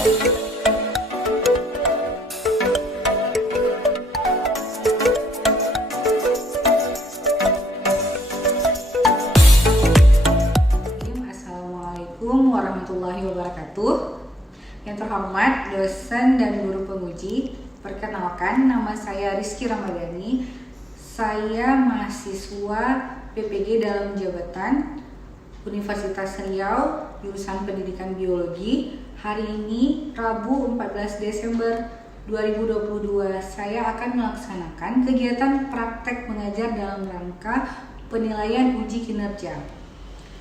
Assalamualaikum warahmatullahi wabarakatuh. Yang terhormat dosen dan guru penguji, perkenalkan nama saya Rizky Ramadhani. Saya mahasiswa PPG dalam jabatan Universitas Riau, jurusan Pendidikan Biologi. Hari ini Rabu 14 Desember 2022, saya akan melaksanakan kegiatan praktek mengajar dalam rangka penilaian uji kinerja.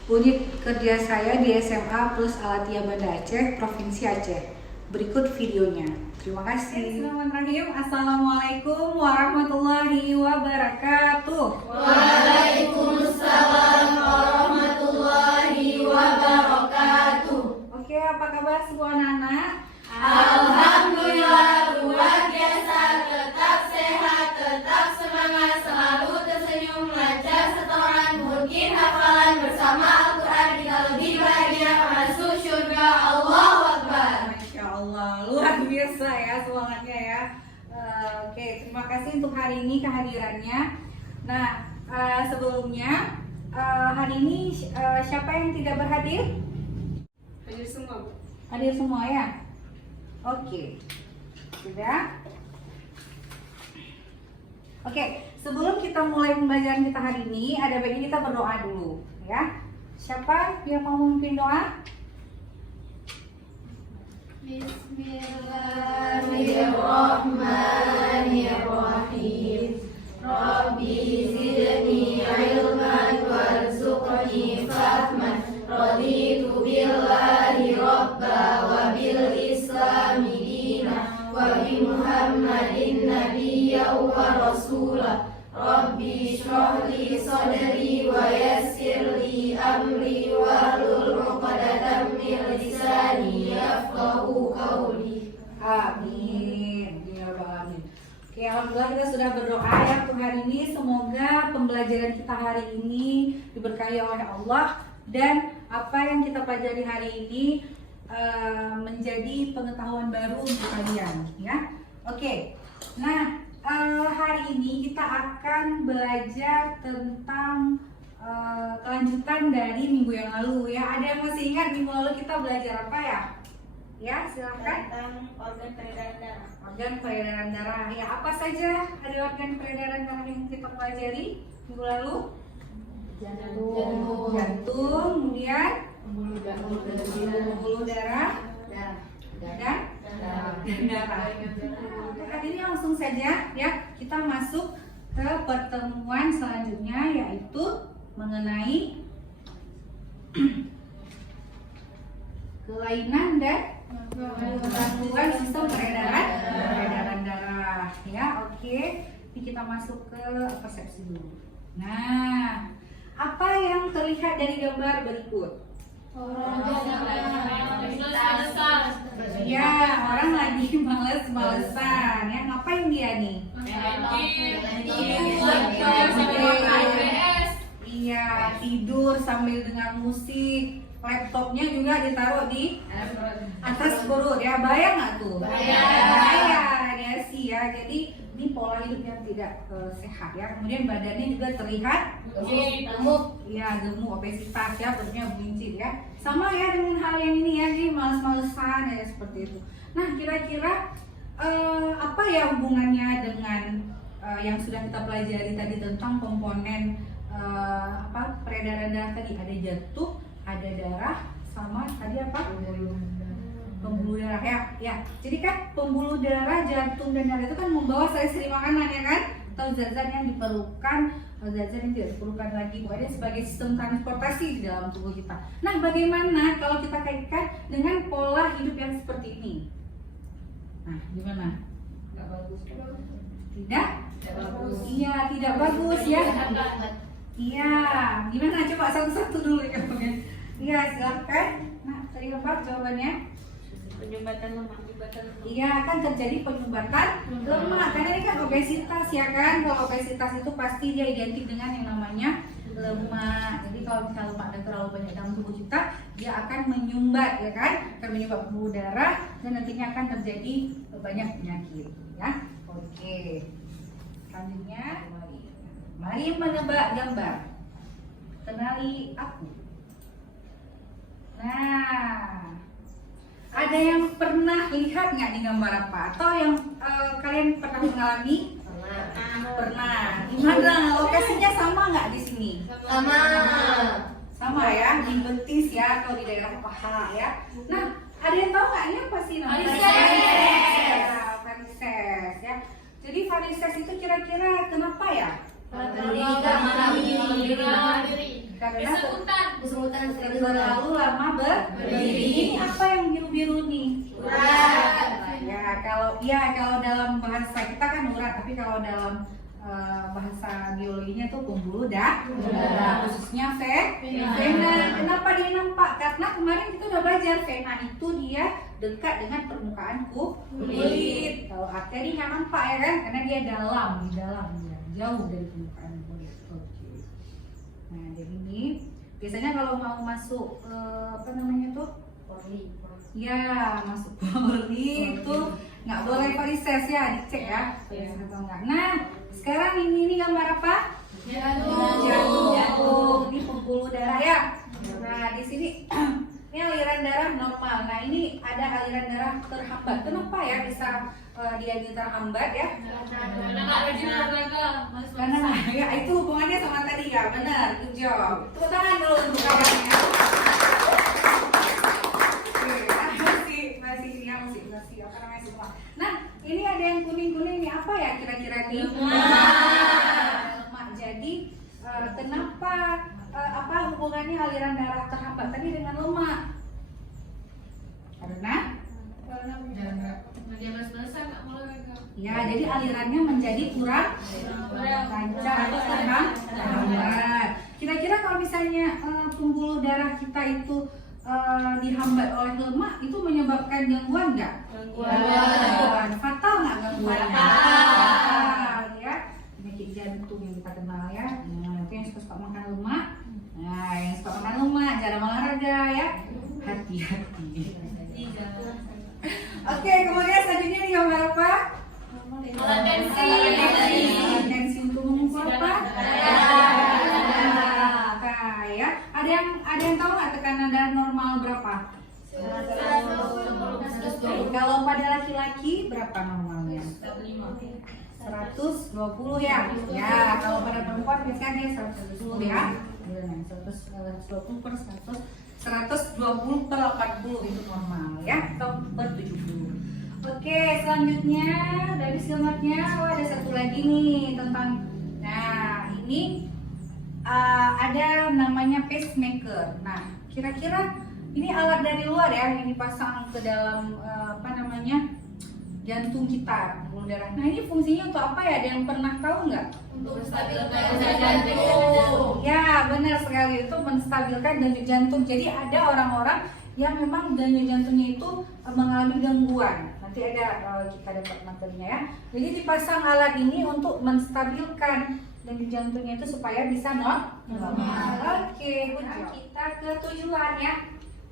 Unit kerja saya di SMA Plus Alatia Banda Aceh, Provinsi Aceh. Berikut videonya. Terima kasih. Bismillahirrahmanirrahim. Assalamualaikum warahmatullahi wabarakatuh. Waalaikumsalam warahmatullahi wabarakatuh. Oke, apa kabar semua anak-anak? Alhamdulillah luar biasa, tetap sehat, tetap semangat, selalu tersenyum, lancar setoran, mungkin hafalan bersama Al-Quran, kita lebih bahagia masuk surga. Allahu Akbar. Masya Allah, luar biasa ya semangatnya ya. Oke, terima kasih untuk hari ini kehadirannya. Nah, sebelumnya hari ini siapa yang tidak berhadir? Hadir semua, Bu. Hadir semua ya? Oke, sudah. Oke, sebelum kita mulai pembelajaran kita hari ini, ada baiknya kita berdoa dulu, ya. Siapa yang mau memimpin doa? Bismillahirrahmanirrahim. Rabbi zidni ilman warzuqni fahman. Raditu billahi rabba wa bil islami dina wa bi Muhammadin nabiyya wa rasula. Rabbi shrah li sadri wa yassir li amri wahlul 'uqdatam min lisani yafqahu qawli. Amin. Ya Rabbal Alamin. Oke, alhamdulillah kita sudah berdoa ya untuk hari ini. Semoga pembelajaran kita hari ini diberkahi oleh Allah dan apa yang kita pelajari hari ini menjadi pengetahuan baru untuk kalian, ya. Oke. Nah, hari ini kita akan belajar tentang kelanjutan dari minggu yang lalu, ya. Ada yang masih ingat minggu lalu kita belajar apa ya? Ya, silakan. Tentang organ peredaran darah. Organ peredaran darah. Ya, apa saja ada organ peredaran darah yang kita pelajari minggu lalu? Jantung, kemudian pembuluh darah, dan darah. Hari ini langsung saja ya kita masuk ke pertemuan selanjutnya, yaitu mengenai kelainan dan gangguan sistem peredaran darah. Ya, oke. Ini kita masuk ke persepsi dulu. Nah, apa yang terlihat dari gambar berikut? Ya, orang lagi males-malesan. Ya, ngapain dia nih? Iya, tidur sambil dengar musik. Laptopnya juga ditaruh di atas perut. Ya, bayang nggak tuh? Bayang, radiasi ya. Jadi ini pola hidup yang tidak sehat ya. Kemudian badannya juga terlihat gemuk, ya, gemuk, obesitas ya, perutnya buncit ya. Sama ya dengan hal yang ini ya, jadi males-malesan ya seperti itu. Nah, kira-kira apa ya hubungannya dengan yang sudah kita pelajari tadi tentang komponen peredaran darah tadi? Ada jantung, ada darah, sama tadi apa? Pembuluh darah ya. Jadi kan pembuluh darah, jantung dan darah itu kan membawa seri-seri makanan ya kan, atau zat-zat yang diperlukan, zat-zat yang tidak diperlukan lagi, pokoknya sebagai sistem transportasi di dalam tubuh kita. Nah, bagaimana kalau kita kaitkan dengan pola hidup yang seperti ini? Nah, gimana? Tidak bagus. Tidak bagus. Iya, tidak bagus ya. Iya, gimana? Coba satu-satu dulu ya. Iya, silakan. Nah, tadi apa jawabannya? Penyumbatan lemak. Iya, kan terjadi penyumbatan lemak. Karena ini kan obesitas ya kan. Kalau obesitas itu pasti dia identik dengan yang namanya lemak. Jadi kalau misalnya lemak terlalu banyak dalam tubuh kita, dia akan menyumbat, ya kan? Akan menyumbat pembuluh darah dan nantinya akan terjadi banyak penyakit, ya. Oke. Selanjutnya, mari menebak gambar. Kenali aku. Nah, ada yang pernah lihat nggak di gambar apa? Atau yang kalian pernah mengalami? Pernah. Gimana? Lokasinya sama nggak di sini? Sama. Sama ya, di betis ya atau di daerah paha ya. Nah, ada yang tahu nggak ini apa sih namanya? Varises. Nah, varises ya. Jadi varises itu kira-kira kenapa ya? Karena Kesemutan terlalu lama berdiri. Ini apa yang biru-biru nih? urat. Ya kalau dalam bahasa kita kan urat, tapi kalau dalam bahasa biologinya tuh pembuluh darah, khususnya vena. Kenapa dia nampak? Karena kemarin kita udah belajar vena itu dia dekat dengan permukaan kulit. Kalau arteri nggak nampak ya kan? Karena dia dalam, di dalam dia jauh dari permukaan kulit. Oke. Nah jadi ini biasanya kalau mau masuk apa namanya tuh? Ya, masuk pori itu nggak boleh varises ya, dicek ya. Atau enggak. Nah, sekarang ini gambar apa? Jantung. Ini pembuluh darah ya. Nah, di sini ini aliran darah normal. Nah, ini ada aliran darah terhambat. Kenapa ya bisa dia terhambat ya? Karena ya itu hubungannya sama tadi ya, benar. Good job. Tepuk tangan dulu untuk kawannya. Masih apa namanya semua. Nah, ini ada yang kuning-kuning nih, apa ya kira-kira nih? Lemak. Jadi kenapa apa hubungannya aliran darah terhambat tadi dengan lemak? Karena ya, jadi alirannya menjadi kurang lancar atau terhambat. Kira-kira kalau misalnya pembuluh darah kita itu dihambat oleh lemak, itu menyebabkan gangguan nggak? Gangguan. Fatal nggak gangguan? Fatal ya. Penyakit jantung yang kita kenal ya. Nah, itu yang suka makan lemak. Nah, yang suka makan lemak jarang olahraga ya. Hati-hati. Oke, kemudian selanjutnya nih gambar apa? Tensi untuk mengukur apa? Ya. Ada yang tahu nggak tekanan darah normal berapa? 120. Kalau pada laki-laki berapa normalnya? 120 ya. Ya, kalau pada perempuan biasanya dia 110 ya. 120 per 100, 120 per 80 itu normal ya, atau per 70. Oke, selanjutnya dari gambarnya, ada satu lagi nih tentang, nah ini ada namanya pacemaker. Nah, kira-kira ini alat dari luar ya yang dipasang ke dalam apa namanya jantung kita, pembuluh darah. Nah, ini fungsinya untuk apa ya? Ada yang pernah tahu nggak? Untuk menstabilkan jantung. Ya, benar sekali, itu menstabilkan denyut jantung. Jadi ada orang-orang yang memang denyut jantungnya itu mengalami gangguan. Nanti ada kita dapat materinya ya. Jadi dipasang alat ini untuk menstabilkan denyut jantungnya itu supaya bisa normal. Oke, kita ke tujuan ya.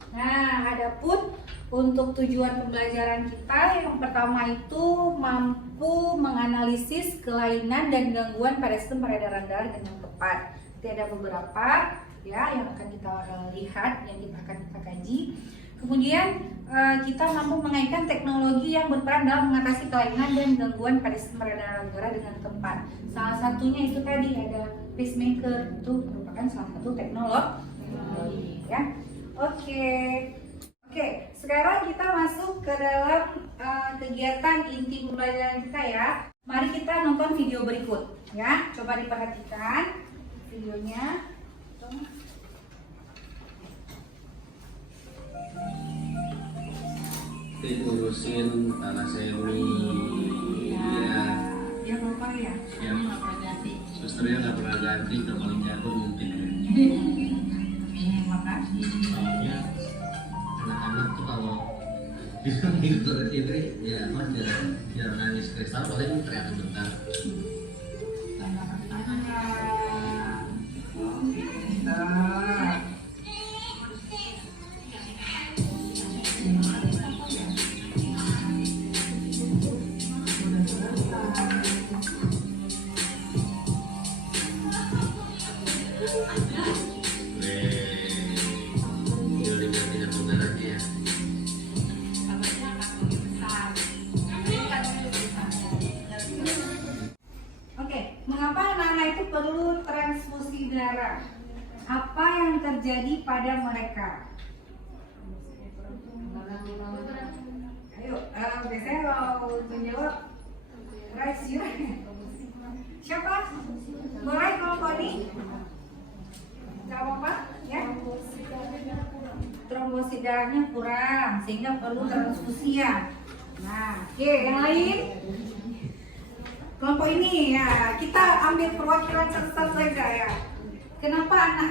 Nah, adapun untuk tujuan pembelajaran kita yang pertama itu mampu menganalisis kelainan dan gangguan pada sistem peredaran darah dengan tepat. Nanti ada beberapa ya yang akan kita lihat, yang akan kita kaji. Kemudian kita mampu mengaitkan teknologi yang berperan dalam mengatasi kelainan dan gangguan pada sistem peredaran darah dengan tepat. Salah satunya itu tadi ada pacemaker, itu merupakan salah satu teknologi ya. Oke, sekarang kita masuk ke dalam kegiatan inti pembelajaran kita ya. Mari kita nonton video berikut ya. Coba diperhatikan videonya. Urusin tanah semi ya. Ya lupa ya. Susternya nggak pernah ganti, udah paling jago mungkin. Makasih. Soalnya anak-anak tuh kalau itu ya apa jangan nangis kristal, paling teriak bentar. terjadi pada mereka? Ayo, biasanya kalau menjawab raise your hand. Siapa? Boleh kelompok ini? Gak apa-apa, ya? Trombosit darahnya kurang sehingga perlu transfusi ya. Nah, oke, yang lain? Kelompok ini ya, kita ambil perwakilan satu-satu saja ya. Kenapa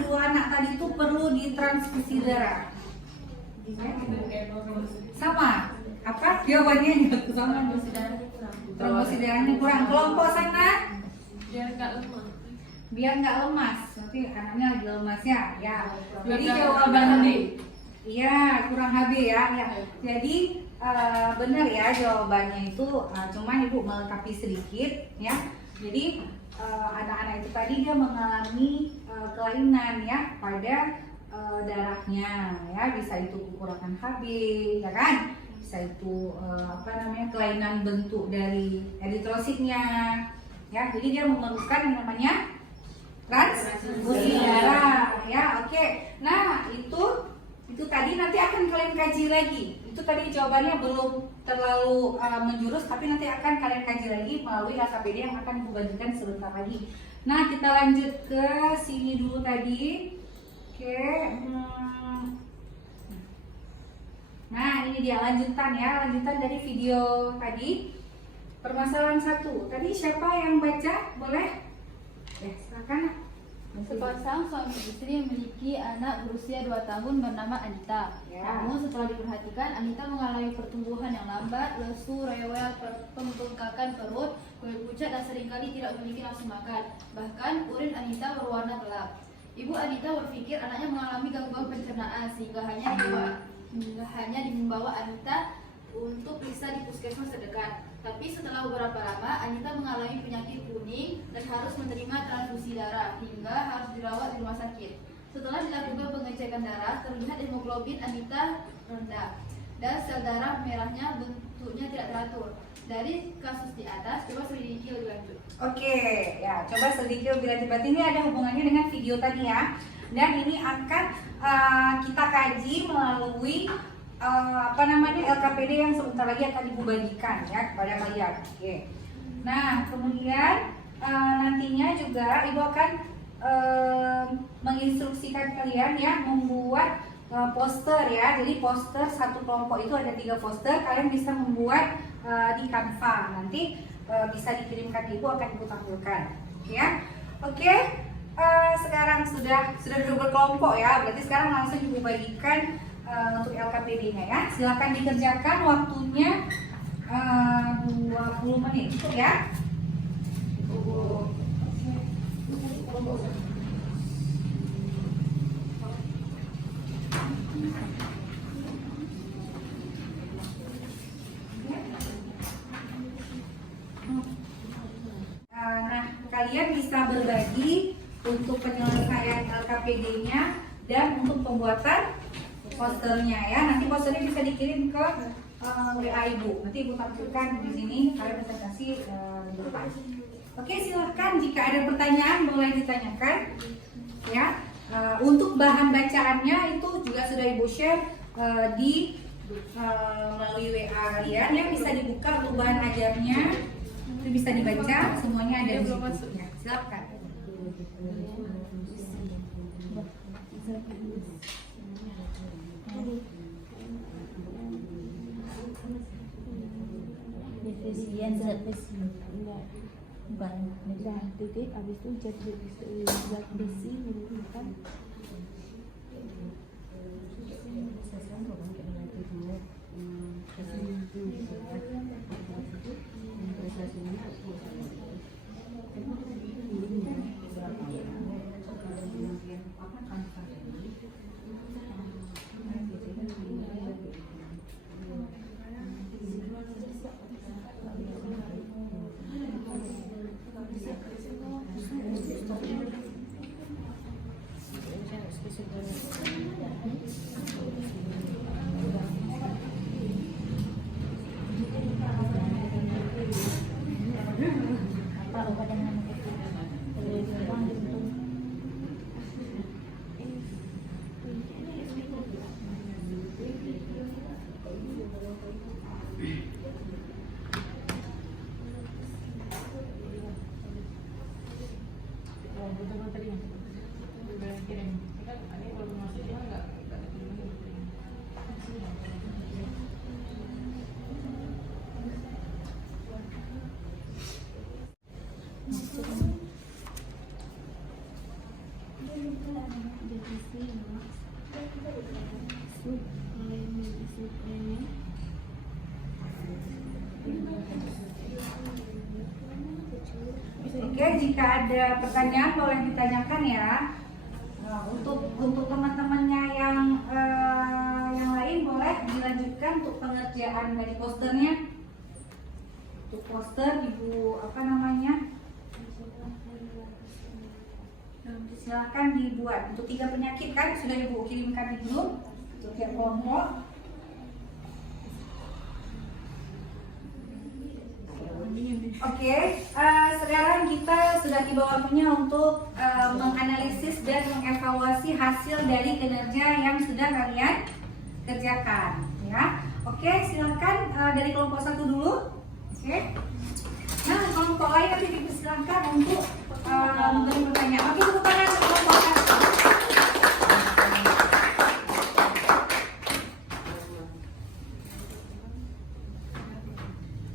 dua anak tadi itu perlu ditransfusi darah? Sama? Apa jawabannya? Sama. Trombosit darahnya kurang. Kelompok sana? Biar nggak lemas. Berarti anaknya lagi lemas ya. Ya. Jadi jawabannya, iya kurang HB ya. Ya. Jadi benar ya jawabannya itu. Cuman ibu melengkapi sedikit ya. Jadi anak-anak itu tadi dia mengalami kelainan ya pada darahnya ya, bisa itu kekurangan HB ya kan, bisa itu kelainan bentuk dari eritrositnya ya, jadi dia memerlukan yang namanya transfusi darah ya. Oke, nah itu tadi nanti akan kalian kaji lagi. Itu tadi jawabannya belum terlalu menjurus, tapi nanti akan kalian kaji lagi melalui LKPD yang akan dibagikan sebentar lagi. Nah, kita lanjut ke sini dulu tadi. Oke. Nah, ini dia lanjutan ya, lanjutan dari video tadi. Permasalahan 1. Tadi siapa yang baca? Boleh? Ya, silakan. Sepasang suami istri memiliki anak berusia 2 tahun bernama Anita. Ya. Namun setelah diperhatikan, Anita mengalami pertumbuhan yang lambat, lesu, rewel, pembengkakan perut, kulit pucat dan seringkali tidak memiliki nafsu makan. Bahkan urin Anita berwarna gelap. Ibu Anita berpikir anaknya mengalami gangguan pencernaan sehingga hanya membawa Anita untuk periksa di puskesmas terdekat. Tapi setelah beberapa lama, Anita mengalami penyakit kuning dan harus menerima transfusi darah hingga harus dirawat di rumah sakit. Setelah dilakukan pengecekan darah, terlihat hemoglobin Anita rendah dan sel darah merahnya bentuknya tidak teratur. Dari kasus di atas, coba selidiki lebih lanjut. Oke, ya coba selidiki lebih lanjut. Berarti ini ada hubungannya dengan video tadi ya. Dan ini akan kita kaji melalui LKPD yang sebentar lagi akan ibu bagikan ya kepada kalian. Oke. Nah, kemudian nantinya juga ibu akan menginstruksikan kalian ya membuat poster ya. Jadi poster satu kelompok itu ada 3 poster. Kalian bisa membuat di Canva. Nanti bisa dikirimkan ke ibu, akan ibu tampilkan. Ya. Oke. Sekarang sudah berkelompok ya. Berarti sekarang langsung ibu bagikan untuk LKPD-nya ya. Silakan dikerjakan, waktunya 20 menit ya. Nah, kalian bisa berbagi untuk penyelesaian LKPD-nya dan untuk pembuatan posternya ya. Nanti posternya bisa dikirim ke WA ibu. Nanti ibu tampilkan di sini. Kalian bisa kasih di depan. Oke, silahkan jika ada pertanyaan boleh ditanyakan ya. Untuk bahan bacaannya itu juga sudah ibu share melalui WA kalian ya. Bisa dibuka untuk bahan ajarnya. Itu bisa dibaca, semuanya ada di situ. Ya, silahkan. Defisian zat besi bukan zat titik habis itu zat besi bukan Oke, jika ada pertanyaan boleh ditanyakan ya. Nah, untuk teman-temannya yang lain boleh dilanjutkan untuk pengerjaan dari posternya. Untuk poster Ibu apa namanya? Silakan dibuat. Untuk 3 penyakit kan sudah Ibu kirimkan itu untuk tiap kelompok. Oke, sekarang kita sudah tiba waktunya untuk menganalisis dan mengevaluasi hasil dari kinerja yang sudah kalian kerjakan, ya. Oke, silakan dari kelompok 1 dulu. Oke. Nah, kelompok lain nanti dipersilakan untuk memberi pertanyaan. Oke, tepuk tangan untuk kelompok 1.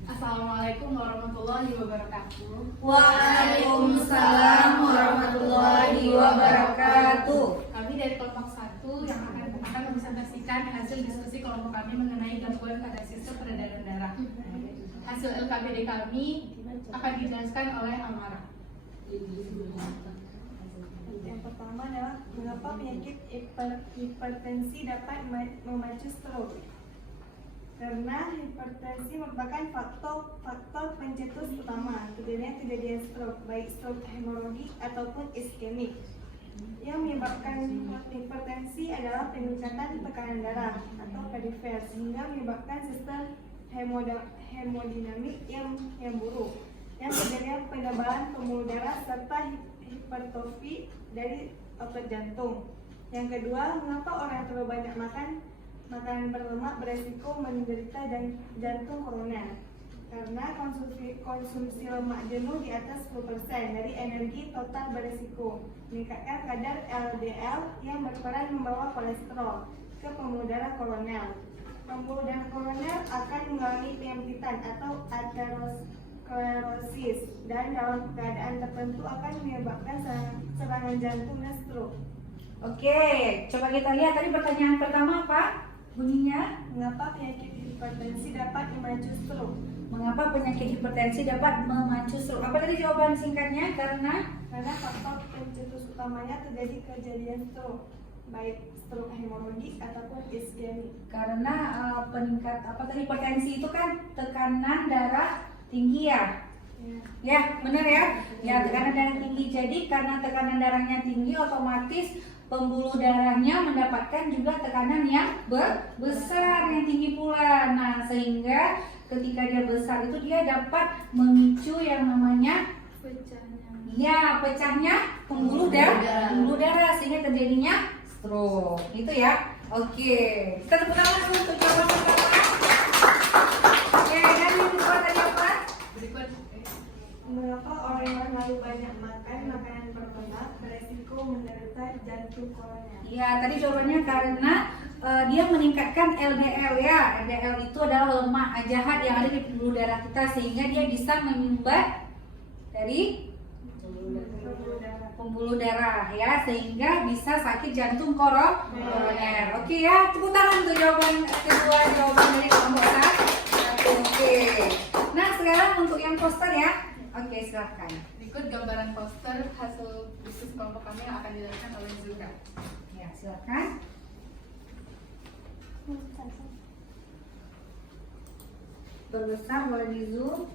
Assalamualaikum warahmatullahi wabarakatuh. Waalaikumsalam warahmatullahi wabarakatuh. Kami dari kelompok 1 yang akan mempresentasikan hasil diskusi kelompok kami mengenai gangguan pada sistem peredaran darah. Hasil LKPD kami akan dijelaskan oleh Amara. Yang pertama adalah mengapa penyakit hipertensi dapat memacu stroke. Karena hipertensi merupakan faktor pencetus utama kejadian stroke, baik stroke hemoragik ataupun iskemik. Yang menyebabkan hipertensi adalah peningkatan tekanan darah atau perifer, sehingga menyebabkan sistem hemodinamik yang buruk, yang terjadi penebalan pembuluh darah serta hipertrofi dari otot jantung. Yang kedua, mengapa orang terlalu banyak makanan berlemak beresiko menderita jantung koroner? Karena konsumsi lemak jenuh di atas 10% dari energi total beresiko meningkatkan kadar LDL yang berperan membawa kolesterol ke pembuluh darah koroner. Pembuluh darah koroner akan mengalami penyempitan atau aterosklerosis dan dalam keadaan tertentu akan menyebabkan serangan jantung dan stroke. Oke, coba kita lihat tadi pertanyaan pertama apa? Bunyinya, Mengapa penyakit hipertensi dapat memacu stroke? mengapa penyakit hipertensi dapat memacu stroke? Apa tadi jawaban singkatnya? Karena faktor pencetus utamanya terjadi kejadian stroke, baik stroke hemoragik ataupun iskemik. karena peningkat apa tadi hipertensi itu kan tekanan darah tinggi ya. Ya, benar ya? Ya, tekanan darah tinggi. Jadi karena tekanan darahnya tinggi, otomatis pembuluh darahnya mendapatkan juga tekanan yang besar, yang tinggi pula. Nah, sehingga ketika dia besar itu dia dapat memicu yang namanya pecahnya pembuluh darah sehingga terjadinya stroke. Itu ya. Oke. Kita tepuk tangan dulu untuk jawaban pertama. Oke, dan yang kedua tadi apa? Berikut Mengapa orang yang terlalu banyak makan makanan berlemak beresiko menderita jantung koroner? Ya, tadi jawabannya karena dia meningkatkan LDL ya. LDL itu adalah lemak jahat yang ada di pembuluh darah kita sehingga dia bisa menyumbat dari pembuluh darah ya, sehingga bisa sakit jantung koroner. Oke ya, tepuk tangan untuk jawaban kedua, jawaban dari kelompok 1. Oke. Nah, sekarang untuk yang poster ya. Oke, silahkan. Berikut gambaran poster hasil diskusi kelompok kami yang akan dijelaskan oleh Zura. Ya, silahkan. Berbesar boleh di zoom.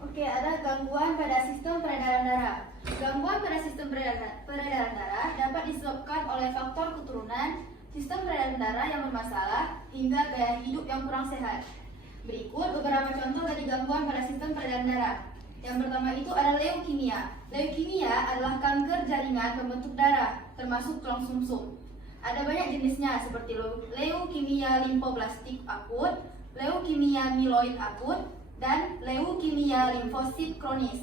Oke, ada gangguan pada sistem peredaran darah. Gangguan pada sistem peredaran darah dapat disebabkan oleh faktor keturunan, sistem peredaran darah yang bermasalah, hingga gaya hidup yang kurang sehat. Berikut beberapa contoh dari gangguan pada sistem peredaran darah. Yang pertama itu adalah leukemia. Leukemia adalah kanker jaringan pembentuk darah, termasuk tulang sumsum. Ada banyak jenisnya seperti leukemia limfoblastik akut, leukemia mieloid akut, dan leukemia limfosit kronis.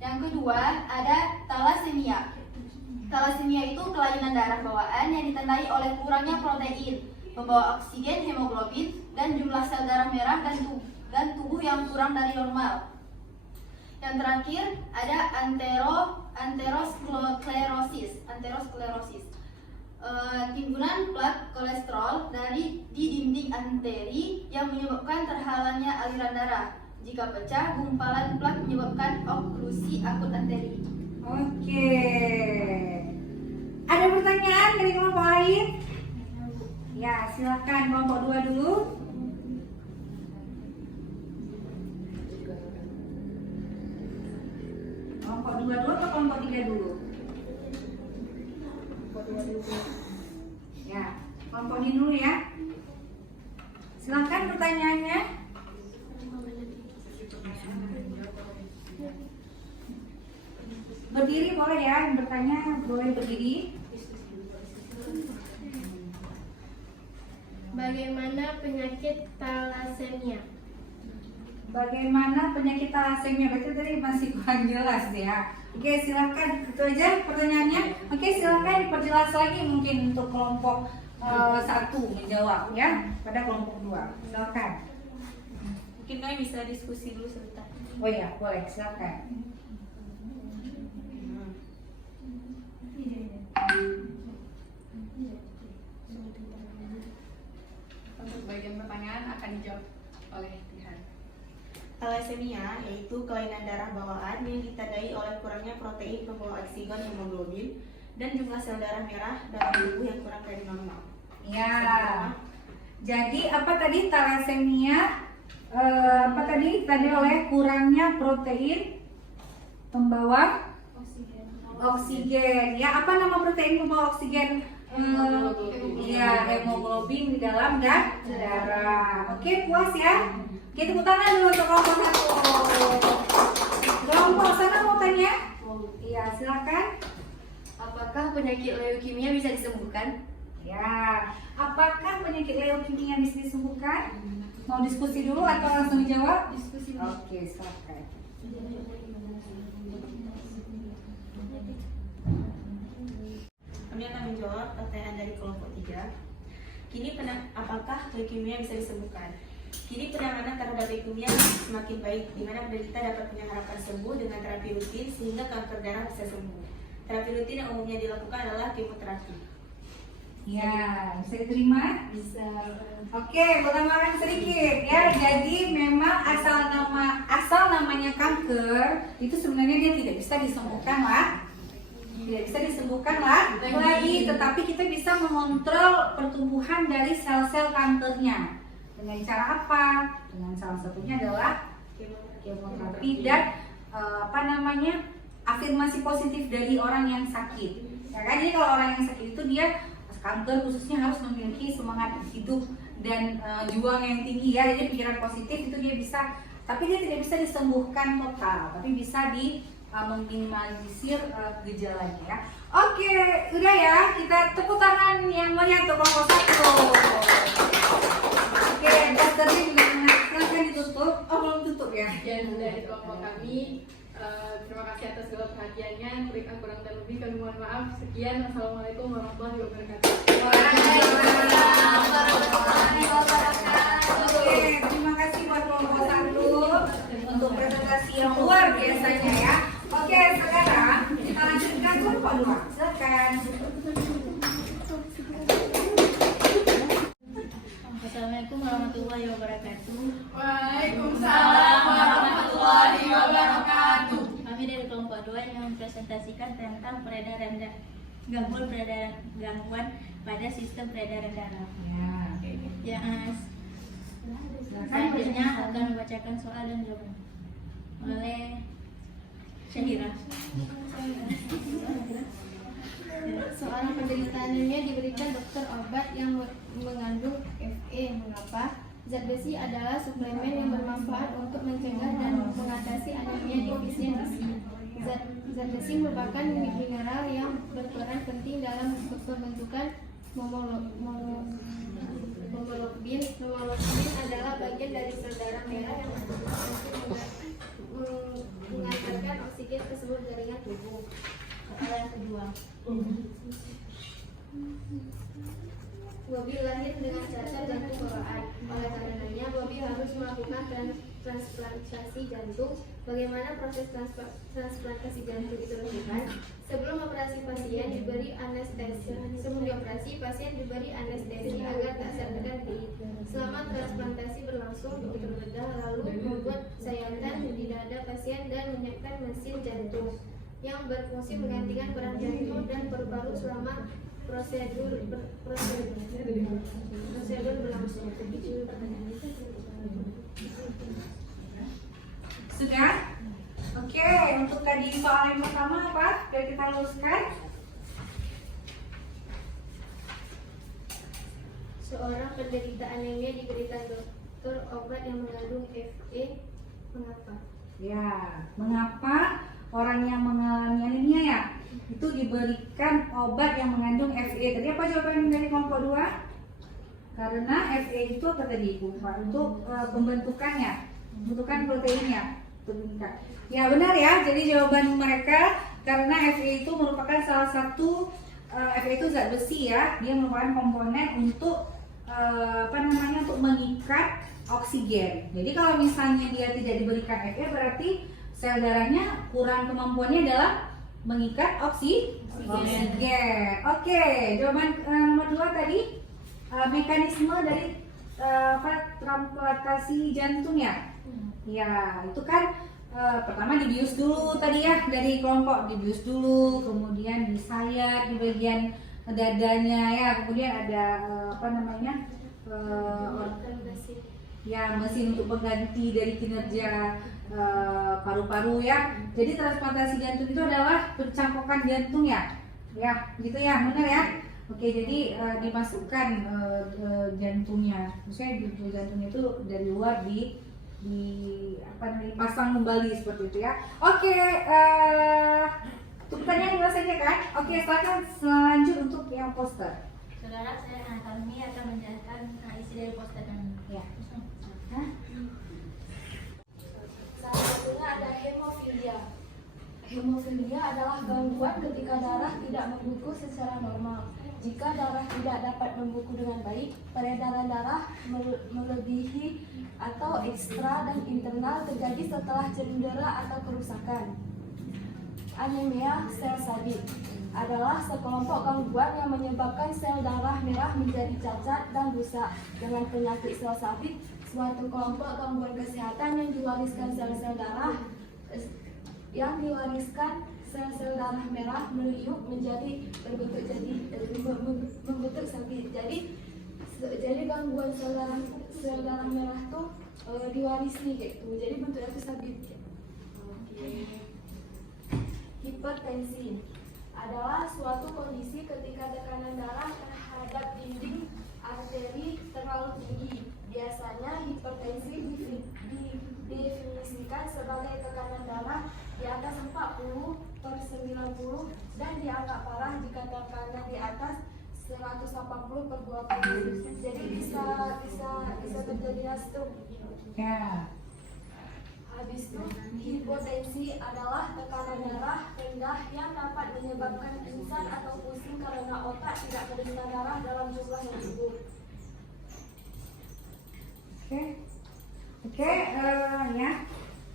Yang kedua ada talasemia. Talasemia itu kelainan darah bawaan yang ditandai oleh kurangnya protein, pembawa oksigen hemoglobin, dan jumlah sel darah merah dan tubuh yang kurang dari normal. Yang terakhir ada aterosklerosis. timbunan plak kolesterol di dinding arteri yang menyebabkan terhalangnya aliran darah. Jika pecah, gumpalan plak menyebabkan oklusi akut arteri. Oke. Ada pertanyaan dari kelompok lain? Ya, silakan kelompok 2 dulu. Kelompok 2 dulu atau kelompok 3 dulu? Kelompok 2 dulu. Ya, kelompok ini dulu ya. Silakan pertanyaannya. Berdiri boleh ya, yang bertanya boleh berdiri. Bagaimana penyakit thalassemia? Bagaimana penyakit thalassemia? Berarti tadi masih kurang jelas ya. Oke, silakan. Itu aja pertanyaannya. Oke, silakan diperjelas lagi mungkin untuk kelompok 1 menjawab ya pada kelompok 2. Silakan. Mungkin kami bisa diskusi dulu sebentar. Oh iya, boleh. Silakan. Untuk bagian pertanyaan akan dijawab oleh Tihan. Thalassemia yaitu kelainan darah bawaan yang ditandai oleh kurangnya protein pembawa oksigen hemoglobin dan jumlah sel darah merah dalam tubuh yang kurang dari normal. Ya. Jadi apa tadi thalassemia? Apa tadi? Tadi oleh kurangnya protein pembawa oksigen. Ya, apa nama protein pembawa oksigen? Iya, hemoglobin di dalam darah. Oke, puas ya? Oke, tepuk tangan dulu untuk kelompok 1. Kelompok sana mau tanya? Iya, silakan. Apakah penyakit leukemia bisa disembuhkan? Ya, apakah penyakit leukemia bisa disembuhkan? Mau diskusi dulu atau langsung dijawab? Diskusi. Oke, silakan. Kami akan menjawab pertanyaan dari kelompok 3. Apakah leukemia bisa disembuhkan? Kini penanganan terhadap leukemia semakin baik, di mana penderita dapat punya harapan sembuh dengan terapi rutin sehingga kanker darah bisa sembuh. Terapi rutin yang umumnya dilakukan adalah kemoterapi. Ya, bisa diterima? Bisa. Oke, pertambahan sedikit ya. Jadi memang asal namanya kanker itu sebenarnya dia tidak bisa disembuhkan lah. Tidak bisa disembuhkan lagi, tetapi kita bisa mengontrol pertumbuhan dari sel-sel kankernya. Dengan cara apa? Dengan salah satunya adalah kemoterapi dan afirmasi positif dari orang yang sakit. Ya kan? Jadi kalau orang yang sakit itu dia kanker khususnya harus memiliki semangat hidup dan juang yang tinggi ya. Jadi pikiran positif itu dia bisa, tapi dia tidak bisa disembuhkan total, tapi bisa meminimalisir gejalanya ya. Oke, udah ya, kita tepuk tangan yang meriah untuk kelompok 1. Oke, posternya juga silakan ditutup. Oh, belum tutup ya. Dan dari kelompok kami, terima kasih atas segala perhatiannya. Kurang dan lebih kami mohon maaf. Sekian, assalamualaikum warahmatullahi wabarakatuh. Waalaikumsalam warahmatullahi wabarakatuh. Oke, terima kasih buat kelompok 1 untuk presentasi yang luar biasanya ya. Oke, sekarang kita lanjutkan kelompok 2. Silakan. Assalamualaikum warahmatullahi wabarakatuh. Waalaikumsalam warahmatullahi wabarakatuh. Kami dari kelompok 2 yang mempresentasikan tentang gangguan pada sistem peredaran darah. Ya. Selanjutnya akan membacakan soal dan jawaban oleh Syahira. Seorang penderita anemia diberikan dokter obat yang mengandung Fe. Mengapa? Zat besi adalah suplemen yang bermanfaat untuk mencegah dan mengatasi anemia defisiensi. Zat besi merupakan mineral yang berperan penting dalam pembentukan hemoglobin. Hemoglobin adalah bagian dari sel darah merah yang mengantarkan oksigen ke seluruh jaringan tubuh. Soal yang kedua. Bobby lahir dengan cacat jantung bawaan. Oleh karenanya, Bobby harus melakukan transplantasi jantung. Bagaimana proses transplantasi jantung itu dilakukan? Sebelum operasi, pasien diberi anestesi. Sebelum dioperasi, transplantasi, pasien diberi anestesi agar tak sadarkan diri. Selama transplantasi berlangsung begitu mudah, lalu membuat sayatan di dada pasien dan menyiapkan mesin jantung yang berfungsi menggantikan peran jantung dan paru-paru selama prosedur berlangsung. Sudah? Oke, untuk tadi soal yang pertama apa? Biar kita luruskan. Seorang penderita anemia diberikan dokter obat yang mengandung Fe. Mengapa? Ya, mengapa orang yang mengalami anemia ya itu diberikan obat yang mengandung Fe? Tadi apa jawaban dari kelompok 2? Karena Fe itu apa tadi? Lupa. Untuk pembentukannya, pembentukan proteinnya. Ya benar ya. Jadi jawaban mereka karena Fe itu merupakan salah satu Fe itu zat besi ya. Dia merupakan komponen untuk untuk mengikat oksigen. Jadi kalau misalnya dia tidak diberikan Fe berarti sel darahnya kurang kemampuannya dalam mengikat oksigen. Oke, jawaban nomor 2 tadi mekanisme dari transplantasi jantung ya. Ya, itu kan pertama dibius dulu tadi ya, dari kelompok dibius dulu, kemudian disayat di bagian dadanya ya, kemudian ada ya mesin untuk pengganti dari kinerja paru-paru ya. Jadi transplantasi jantung itu adalah pencangkokan jantung ya, ya gitu ya, benar ya. Oke, jadi dimasukkan jantungnya, maksudnya jantungnya itu dari luar dipasang kembali seperti itu ya. Oke, untuk pertanyaan dua saja kan? Oke, silakan selanjut untuk yang poster. Saudara, saya anatomi akan menjelaskan isi dari poster ini. Ya. Salah satunya ada hemofilia. Hemofilia adalah gangguan ketika darah tidak membeku secara normal. Jika darah tidak dapat membeku dengan baik, peredaran darah melebihi atau ekstra dan internal terjadi setelah cedera atau kerusakan. Anemia sel sabit adalah sekelompok gangguan yang menyebabkan sel darah merah menjadi cacat dan rusak. Dengan penyakit sel sabit, suatu kelompok gangguan kesehatan yang diwariskan sel-sel darah sel-sel darah merah meliuk menjadi membentuk sabit. Jadi gangguan sel darah merah tuh diwarisi gitu. Jadi bentuknya itu sabit. Hipertensi adalah suatu kondisi ketika tekanan darah terhadap dinding arteri terlalu tinggi. Biasanya hipertensi didefinisikan sebagai tekanan darah di atas 40/90 dan dianggap parah jika tekanan di atas 180/20. Jadi bisa terjadi stroke. Ya. Habis itu, hipotensi adalah tekanan darah rendah yang dapat menyebabkan pingsan atau pusing karena otak tidak menerima darah dalam jumlah yang cukup. Oke, ya.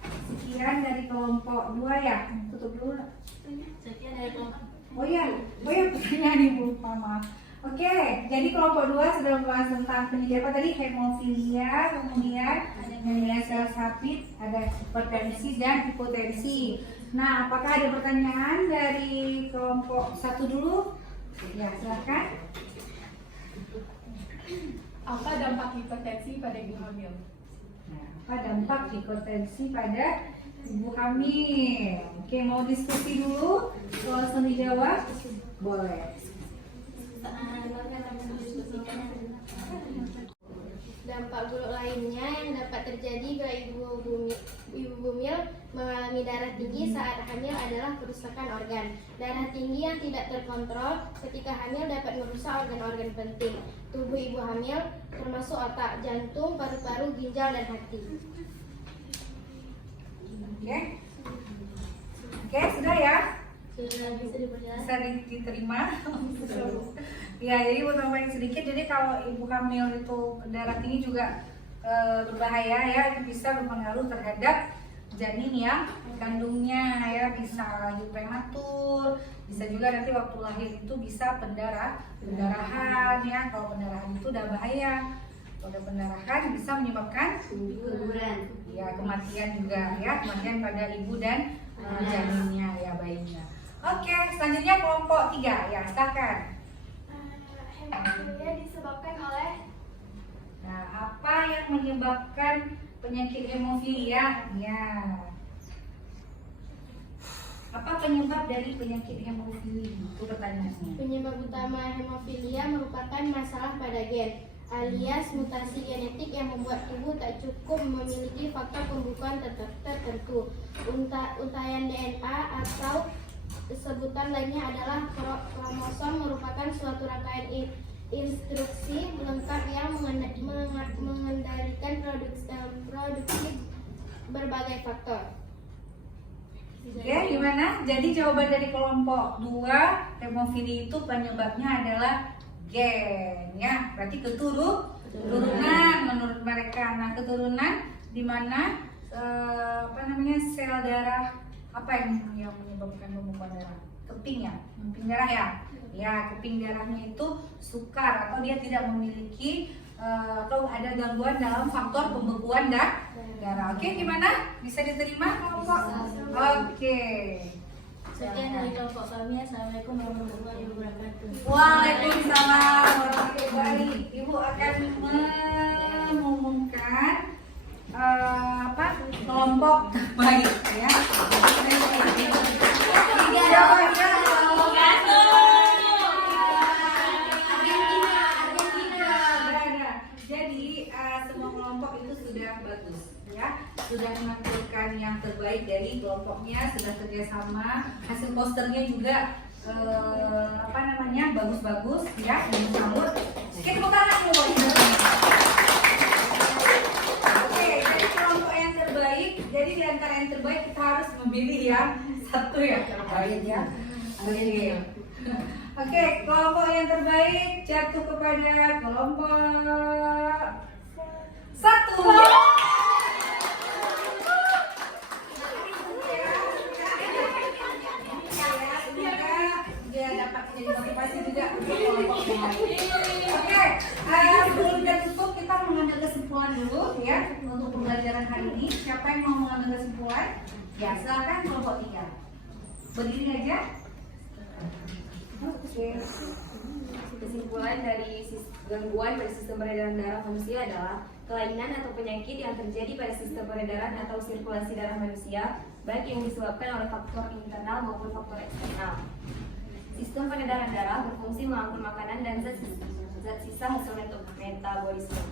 Sekian dari kelompok 2 ya. Tutup dulu. Sekian dari kelompok. Oh iya, pertanyaan Ibu, maaf. Oke, jadi kelompok 2 sudah membahas tentang penyakit apa tadi? Hemofilia, kemudian anemia sel sabit, ada hipertensi dan hipotensi. Nah, apakah ada pertanyaan dari kelompok 1 dulu? Ya, silakan. Apa dampak hipertensi pada ibu hamil? Nah, apa dampak hipertensi pada ibu hamil? Oke, mau diskusi dulu? Langsung dijawab? Boleh. Dampak buruk lainnya yang dapat terjadi pada ibu hamil mengalami darah tinggi saat hamil adalah kerusakan organ. Darah tinggi yang tidak terkontrol ketika hamil dapat merusak organ-organ penting tubuh ibu hamil, termasuk otak, jantung, paru-paru, ginjal, dan hati. Oke, sudah ya? Sudah bisa diperjelas. Bisa diterima. Ya, jadi buat tambahin sedikit, jadi kalau ibu hamil itu darah tinggi juga berbahaya ya, bisa berpengaruh terhadap janin yang kandungnya ya, bisa lahir prematur, Bisa juga nanti waktu lahir itu bisa pendarahan ya. Kalau pendarahan itu udah bahaya. Kalau ada pendarahan bisa menyebabkan Keguguran. ya kematian juga ya, kematian pada ibu dan janinnya ya, bayinya. Oke, selanjutnya kelompok 3 ya, silakan. Hemofilia disebabkan oleh Nah, apa yang menyebabkan penyakit hemofilia? Ya. Apa penyebab dari penyakit hemofilia? Itu pertanyaannya. Penyebab utama hemofilia merupakan masalah pada gen, alias mutasi genetik yang membuat tubuh tak cukup memiliki faktor pembukaan tertentu. Untaian DNA atau sebutan lainnya adalah kromosom, merupakan suatu rangkaian instruksi lengkap yang mengendalikan produksi berbagai faktor. Oke, gimana? Jadi jawaban dari kelompok 2, hemofilia itu penyebabnya adalah gen ya. Berarti keturunan menurut mereka. Nah, keturunan di mana sel darah apa yang menyebabkan pembekuan darah? Keping ya, keping darah ya. Ya, keping darahnya itu sukar atau dia tidak memiliki atau ada gangguan dalam faktor pembekuan darah. Oke, gimana? Bisa diterima kelompok? Oke. Sekian dari kelompok kami. Assalamualaikum warahmatullahi wabarakatuh. Waalaikumsalam warahmatullahi wabarakatuh. Ibu akan mengumumkan kelompok terbaik ya. Jadi semua kelompok itu sudah bagus ya, sudah menampilkan yang terbaik dari kelompoknya, sudah kerjasama, hasil posternya juga bagus-bagus ya, dan sambut. Kita tepuk tangan dulu. Oke, jadi kelompok yang terbaik, jadi di antara yang terbaik kita harus memilih yang satu yang terbaik ya. Oke, kelompok yang terbaik jatuh kepada kelompok 1. Dia dapat jadi motivasi juga untuk kelompok yang lain. Oke, sebelum kita tutup kita mengambil kesimpulan dulu ya untuk pembelajaran hari ini. Siapa yang mau mengambil kesimpulan? Ya, silakan kelompok 3. Berdiri aja. Oke. Kesimpulan dari gangguan pada sistem peredaran darah manusia adalah kelainan atau penyakit yang terjadi pada sistem peredaran atau sirkulasi darah manusia, baik yang disebabkan oleh faktor internal maupun faktor eksternal. Sistem peredaran darah berfungsi mengangkut makanan dan zat sisa hasil metabolisme.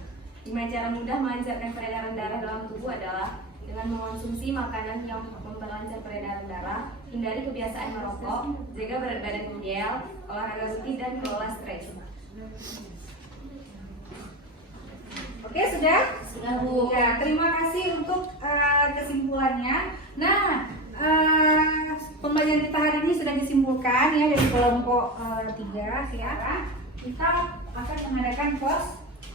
Lima cara mudah melancarkan peredaran darah dalam tubuh adalah dengan mengonsumsi makanan yang memperlancar peredaran darah, hindari kebiasaan merokok, jaga berat badan ideal, olahraga rutin, dan kelola stres. Oke, sudah? Sudah, Bu. Ya, terima kasih untuk kesimpulannya. Nah, pembelajaran kita hari ini sudah disimpulkan ya dari kelompok 3 ya. Kita akan mengadakan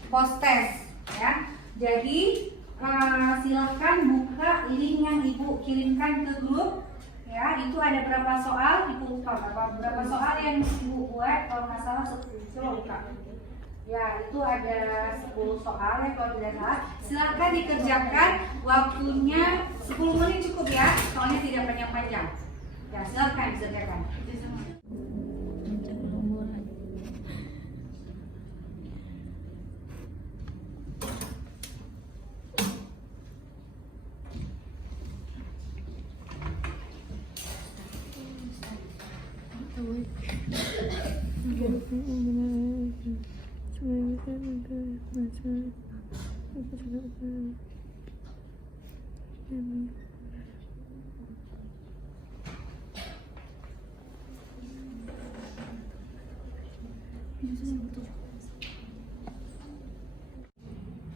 post test ya. Jadi silahkan buka link yang Ibu kirimkan ke grup ya. Itu ada berapa soal? Ibu lupa berapa soal yang Ibu buat, kalau nggak salah 10. Coba buka. Ya, itu ada 10 soal ya kalau tidak salah. Silahkan dikerjakan, waktunya 10 menit cukup ya, soalnya tidak panjang-panjang. Ya, silahkan dikerjakan.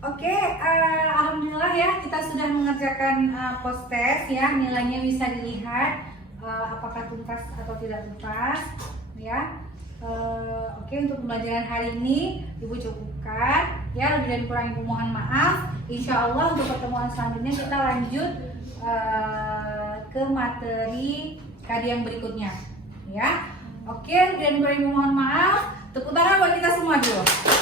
Oke, alhamdulillah ya kita sudah mengerjakan post test ya, nilainya bisa dilihat apakah tuntas atau tidak tuntas ya. Oke, untuk pembelajaran hari ini Ibu cukupkan ya, lebih dan kurang Ibu mohon maaf. Insya Allah untuk pertemuan selanjutnya kita lanjut ke materi tadi yang berikutnya ya. Oke, dan kurang mohon maaf. Tepuk tangan buat kita semua dulu.